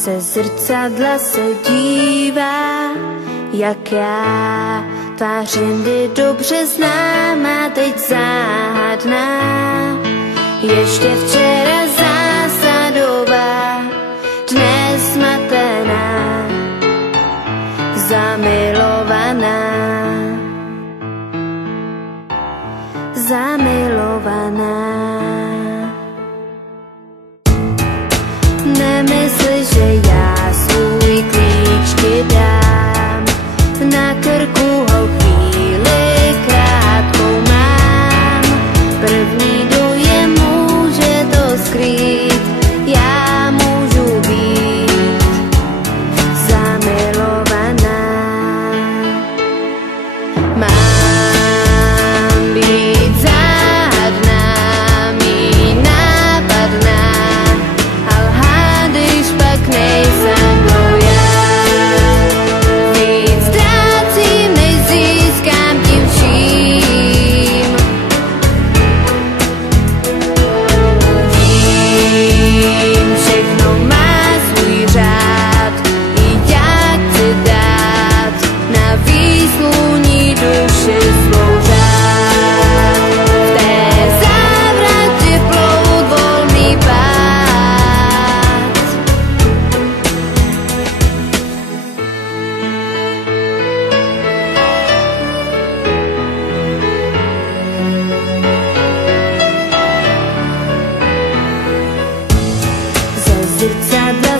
Ze zrcadla se dívá, jak já. Tvář jindy dobře znám a teď záhadná. Ještě včera zásadová, dnes zmatená, zamilovaná. Zamilovaná. Nemysli, že já svůj klíč ti dám, na krku ho chvíli krátkou mám. První dojem může to skrýt, já můžu být zamilovaná. Mám být záhadná, mý nápadná, a lhát, když pak nejsem to já. Víc ztrácím, než získám tím vším. Vím, všechno má svůj řád, i já chci dát na výsluní duši svou řád. V té závratě plout volný pád. Ze zrcadla